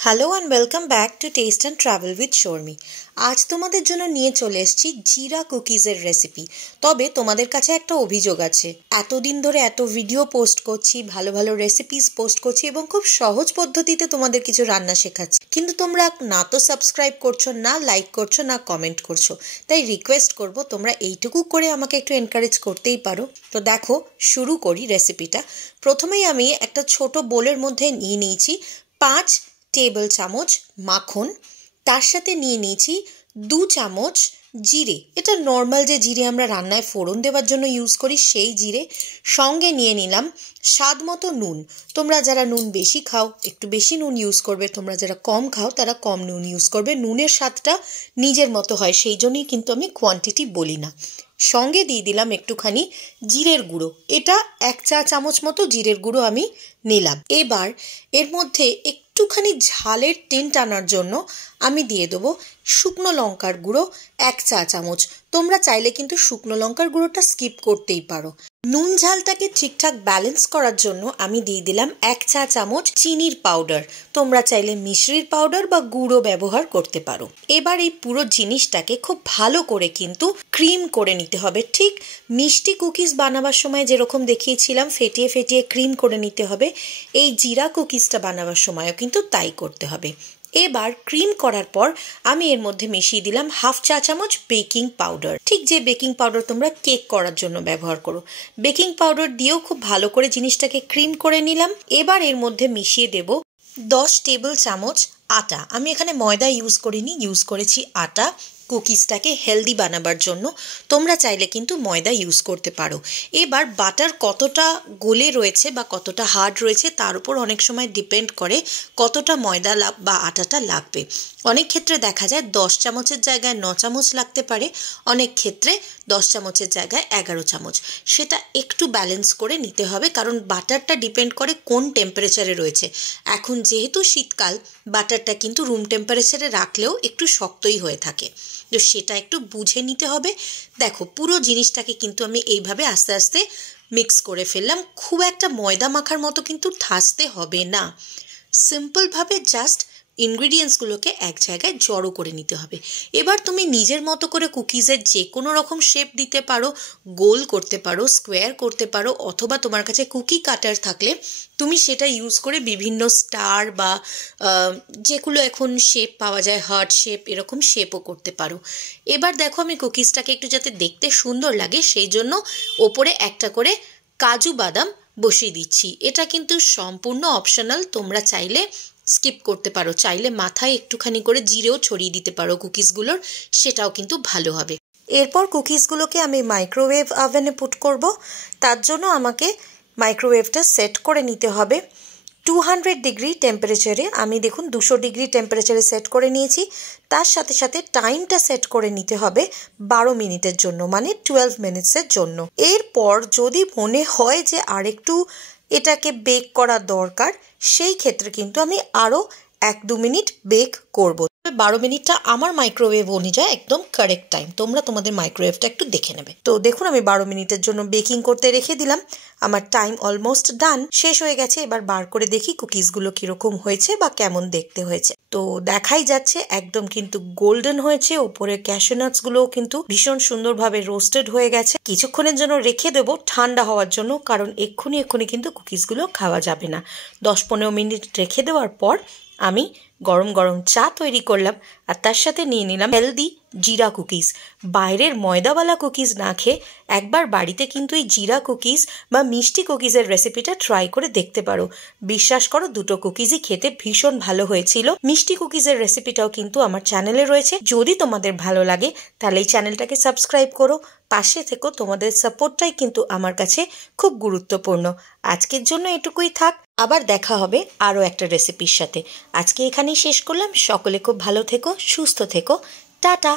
Hello and welcome back to test and travel with Sharmi. আজ তোমাদের জন্য নিয়ে চলে এসেছি জিরা কুকিজের রেসিপি। তবে তোমাদের কাছে একটা অভিযোগ আছে, এতদিন ধরে এত ভিডিও পোস্ট করছি, ভালো ভালো রেসিপিস পোস্ট করছি এবং খুব সহজ পদ্ধতিতে তোমাদের কিছু রান্না শেখাচ্ছি, কিন্তু তোমরা না তো সাবস্ক্রাইব করছো, না লাইক করছো, না কমেন্ট করছো। তাই রিকোয়েস্ট করব, তোমরা এইটুকু করে আমাকে একটু এনকারেজ করতেই পারো। তো দেখো, শুরু করি রেসিপিটা। প্রথমেই আমি একটা ছোট বোলের মধ্যে নিয়ে নিয়েছি 5 টেবিল চামচ মাখন, তার সাথে নিয়ে নিয়েছি 2 চামচ জিরে। এটা নর্মাল যে জিরে আমরা রান্নায় ফোড়ন দেওয়ার জন্য ইউজ করি সেই জিরে। সঙ্গে নিয়ে নিলাম স্বাদ মতো নুন। তোমরা যারা নুন বেশি খাও একটু বেশি নুন ইউজ করবে, তোমরা যারা কম খাও তারা কম নুন ইউজ করবে। নুনের স্বাদটা নিজের মতো হয়, সেই জন্যই কিন্তু আমি কোয়ান্টিটি বলি না। সঙ্গে দিয়ে দিলাম একটুখানি জিরের গুঁড়ো, এটা 1 চা চামচ মতো জিরের গুঁড়ো আমি নিলাম। এবার এর মধ্যে একটুখানি ঝালের টেন্ট আনার জন্য আমি দিয়ে দেবো শুকনো লঙ্কার গুঁড়ো 1 চা চামচ। তোমরা চাইলে কিন্তু শুকনো লঙ্কার গুঁড়োটা স্কিপ করতেই পারো। নুন ঝালটাকে ঠিকঠাক ব্যালেন্স করার জন্য আমি দিয়ে দিলাম 1 চা চামচ চিনির পাউডার। তোমরা চাইলে মিশ্রির পাউডার বা গুঁড়ো ব্যবহার করতে পারো। এবার এই পুরো জিনিসটাকে খুব ভালো করে কিন্তু ক্রিম করে নিতে হবে। ঠিক মিষ্টি কুকিজ বানাবার সময় যেরকম দেখিয়েছিলাম ফেটিয়ে ফেটিয়ে ক্রিম করে নিতে হবে, এই জিরা কুকিজটা বানাবার সময়ও কিন্তু তাই করতে হবে। এবার ক্রিম করার পর আমি এর মধ্যে মিশিয়ে দিলাম 1/2 চা চামচ বেকিং পাউডার। ঠিক যে বেকিং পাউডার তোমরা কেক করার জন্য ব্যবহার করো, বেকিং পাউডার দিয়েও খুব ভালো করে জিনিসটাকে ক্রিম করে নিলাম। এবার এর মধ্যে মিশিয়ে দেব 10 টেবিল চামচ আটা। আমি এখানে ময়দা ইউজ করিনি, ইউজ করেছি আটা কুকিজটাকে হেলদি বানাবার জন্য। তোমরা চাইলে কিন্তু ময়দা ইউজ করতে পারো। এবার বাটার কতটা গলে রয়েছে বা কতটা হার্ড রয়েছে তার উপর অনেক সময় ডিপেন্ড করে কতটা ময়দা বা আটাটা লাগবে। অনেক ক্ষেত্রে দেখা যায় 10 চামচের জায়গায় 9 চামচ লাগতে পারে, অনেক ক্ষেত্রে 10 চামচের জায়গায় 11 চামচ। সেটা একটু ব্যালেন্স করে নিতে হবে, কারণ বাটারটা ডিপেন্ড করে কোন টেম্পারেচারে রয়েছে। এখন যেহেতু শীতকাল, বাটারটা কিন্তু রুম টেম্পারেচারে রাখলেও একটু শক্তই হয়ে থাকে, তো সেটা একটু বুঝে নিতে হবে। দেখো, পুরো জিনিসটাকে কিন্তু আমি এইভাবে আস্তে আস্তে মিক্স করে ফেললাম। খুব একটা ময়দা মাখার মতো কিন্তু ঠাসতে হবে না, সিম্পলভাবে জাস্ট ইনগ্রিডিয়েন্টসগুলোকে এক জায়গায় জড়ো করে নিতে হবে। এবার তুমি নিজের মতো করে কুকিজের যে কোনো রকম শেপ দিতে পারো, গোল করতে পারো, স্কোয়ার করতে পারো, অথবা তোমার কাছে কুকি কাটার থাকলে তুমি সেটা ইউজ করে বিভিন্ন স্টার বা যেগুলো এখন শেপ পাওয়া যায়, হার্ট শেপ, এরকম শেপও করতে পারো। এবার দেখো, আমি কুকিজটাকে একটু যাতে দেখতে সুন্দর লাগে সেই জন্য ওপরে একটা করে কাজু বাদাম বসিয়ে দিচ্ছি। এটা কিন্তু সম্পূর্ণ অপশনাল, তোমরা চাইলে স্কিপ করতে পারো, চাইলে মাথায় একটুখানি করে জিরেও ছড়িয়ে দিতে পারো কুকিজগুলোর, সেটাও কিন্তু ভালো হবে। এরপর কুকিজগুলোকে আমি মাইক্রোওয়েভ ওভেনে পুট করব। তার জন্য আমাকে মাইক্রোওয়েভটা সেট করে নিতে হবে 200 ডিগ্রি টেম্পারেচারে। আমি দেখুন 200 ডিগ্রি টেম্পারেচারে সেট করে নিয়েছি। তার সাথে সাথে টাইমটা সেট করে নিতে হবে 12 মিনিটের জন্য, মানে 12 মিনিটসের জন্য। এরপর যদি মনে হয় যে আরেকটু এটাকে বেক করা দরকার, সেই ক্ষেত্রে কিন্তু আমি আরও 1-2 মিনিট বেক করব। 12 মিনিটটা আমার মাইক্রোওয়েভ অনুযায়ী একদম কারেক্ট টাইম, তোমরা তোমাদের মাইক্রোওয়েভটা একটু দেখে নেবে। তো দেখুন, আমি 12 মিনিটের জন্য বেকিং করতে রেখে দিলাম। আমার টাইম অলমোস্ট ডান, শেষ হয়ে গেছে। এবার বার করে দেখি কুকিজগুলো কিরকম হয়েছে বা কেমন দেখতে হয়েছে। তো দেখাই যাচ্ছে একদম কিন্তু গোল্ডেন হয়েছে, ওপরে ক্যাশু নাটসগুলোও কিন্তু ভীষণ সুন্দরভাবে রোস্টেড হয়ে গেছে। কিছুক্ষণের জন্য রেখে দেবো ঠান্ডা হওয়ার জন্য, কারণ এক্ষুনি কিন্তু কুকিজগুলো খাওয়া যাবে না। 10-15 মিনিট রেখে দেওয়ার পর আমি গরম গরম চা তৈরি করলাম, আর তার সাথে নিয়ে নিলাম হেলদি জিরা কুকিজ। বাইরের ময়দাওয়ালা কুকিজ না খেয়ে একবার বাড়িতে কিন্তু এই জিরা কুকিজ বা মিষ্টি কুকিজের রেসিপিটা ট্রাই করে দেখতে পারো। বিশ্বাস করো, দুটো কুকিজই খেতে ভীষণ ভালো হয়েছিল। মিষ্টি কুকিজের রেসিপিটাও কিন্তু আমার চ্যানেলে রয়েছে, যদি তোমাদের ভালো লাগে তাহলে এই চ্যানেলটাকে সাবস্ক্রাইব করো, পাশে থেকো। তোমাদের সাপোর্টটাই কিন্তু আমার কাছে খুব গুরুত্বপূর্ণ। আজকের জন্য এটুকুই থাক, আবার দেখা হবে আরও একটা রেসিপির সাথে। আজকে এখানেই শেষ করলাম। সকলে খুব ভালো থেকো, সুস্থ থেকো, টাটা।